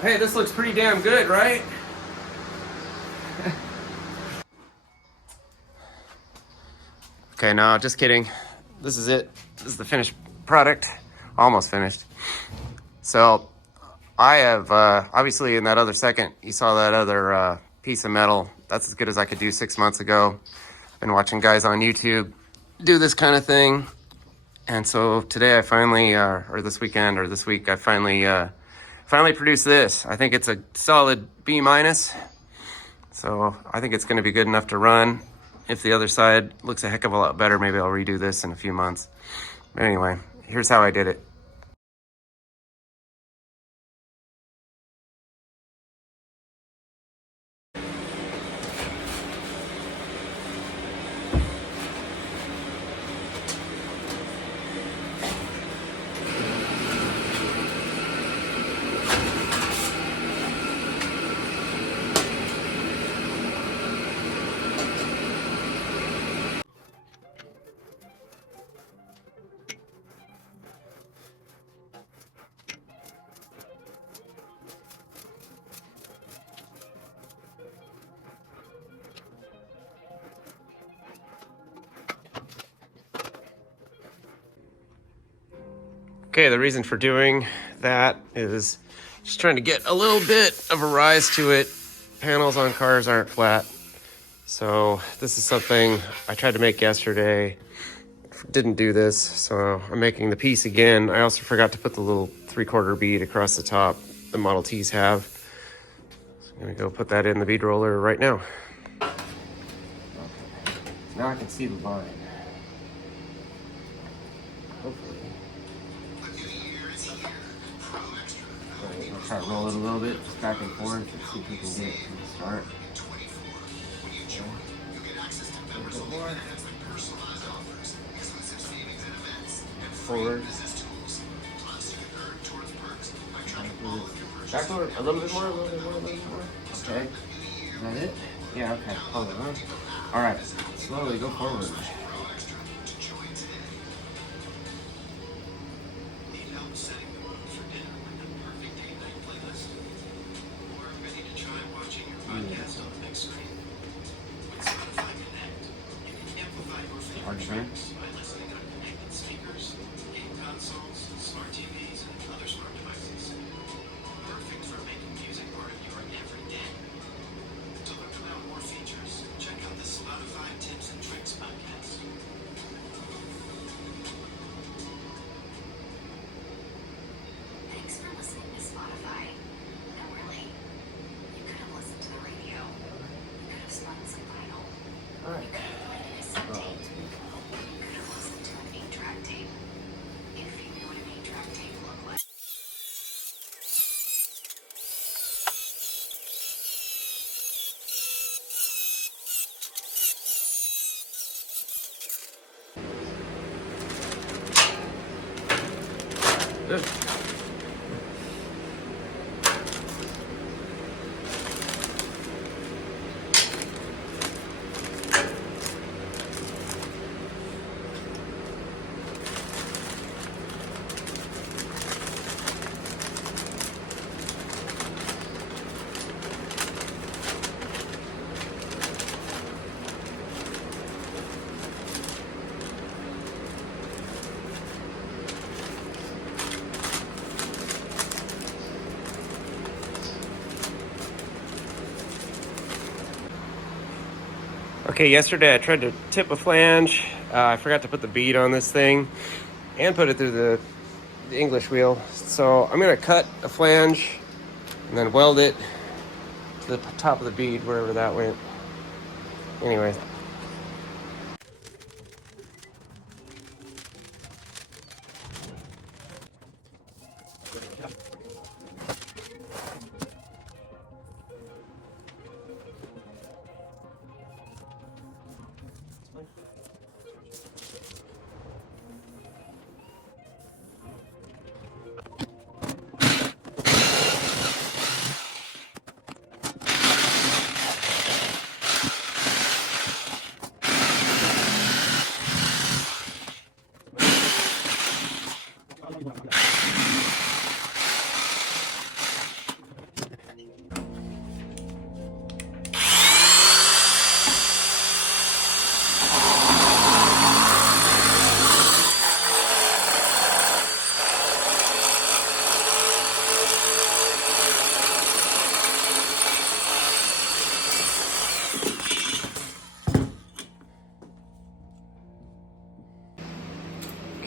So hey, this looks pretty damn good, right? Okay, no, just kidding. This is it. This is the finished product. Almost finished. So I have, obviously in that other second, you saw that other piece of metal. That's as good as I could do 6 months ago. Been watching guys on YouTube do this kind of thing. And so today I finally, or this weekend or this week, I finally produced this. I think it's a solid B minus. So I think it's going to be good enough to run. If the other side looks a heck of a lot better, maybe I'll redo this in a few months. But anyway, here's how I did it. Okay, the reason for doing that is just trying to get a little bit of a rise to it. Panels on cars aren't flat. So this is something I tried to make yesterday. Didn't do this, so I'm making the piece again. I also forgot to put the little 3/4 bead across the top the Model Ts have. So I'm gonna go put that in the bead roller right now. Okay. Now I can see the line. Hopefully. I'll try to roll it a little bit, just back and forth, and see if we can get it from the start. Okay. A little bit more. Forward. Backward. A little bit more, a little bit more, a little bit more. Okay. Is that it? Yeah, okay. Hold on. All right. Slowly go forward. Hard to turn. Good. Okay, yesterday I tried to tip a flange. I forgot to put the bead on this thing and put it through the English wheel. So I'm gonna cut a flange and then weld it to the top of the bead, wherever that went. Anyway.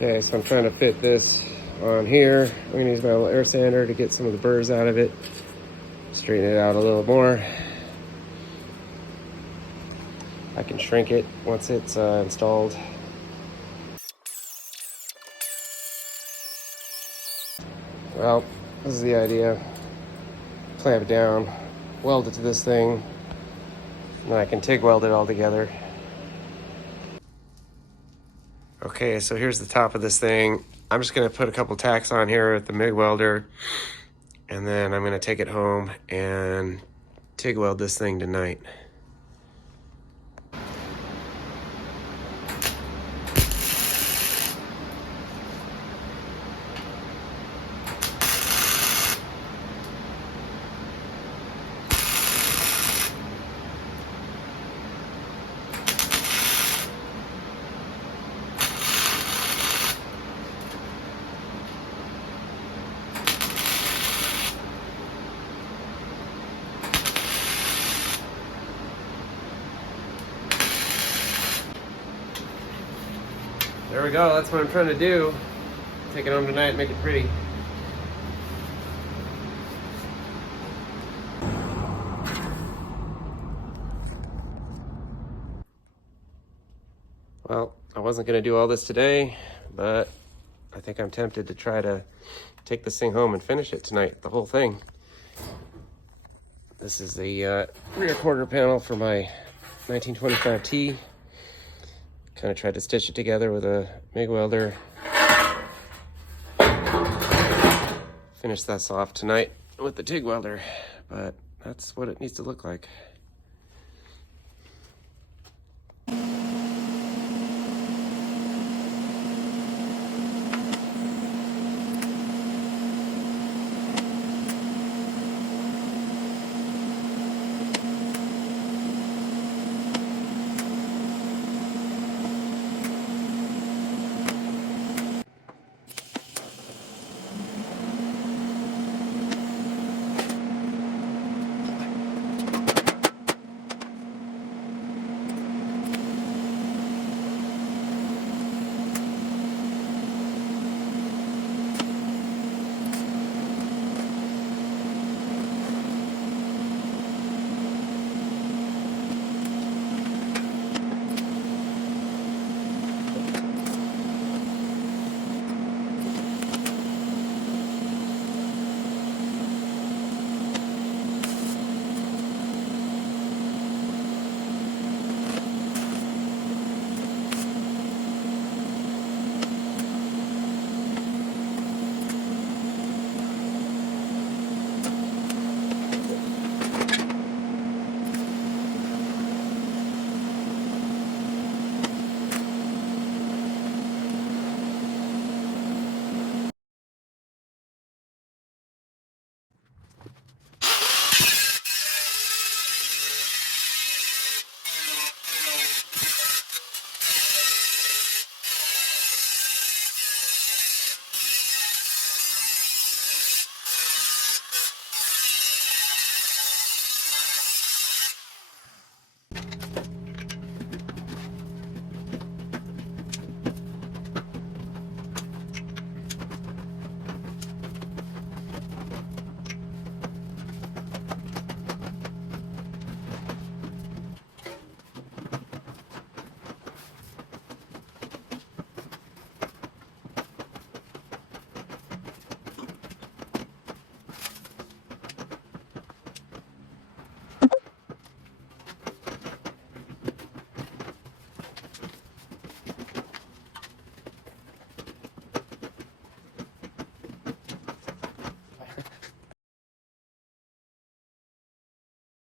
Okay, so I'm trying to fit this on here. I'm gonna use my little air sander to get some of the burrs out of it. Straighten it out a little more. I can shrink it once it's installed. Well, this is the idea. Clamp it down, weld it to this thing, and then I can TIG weld it all together. Okay, so here's the top of this thing. I'm just gonna put a couple tacks on here with the MIG welder, and then I'm gonna take it home and TIG weld this thing tonight. There we go, that's what I'm trying to do. Take it home tonight and make it pretty. Well, I wasn't gonna do all this today, but I think I'm tempted to try to take this thing home and finish it tonight, the whole thing. This is the rear quarter panel for my 1925T. Kind of tried to stitch it together with a MIG welder. Finish this off tonight with the TIG welder, but that's what it needs to look like.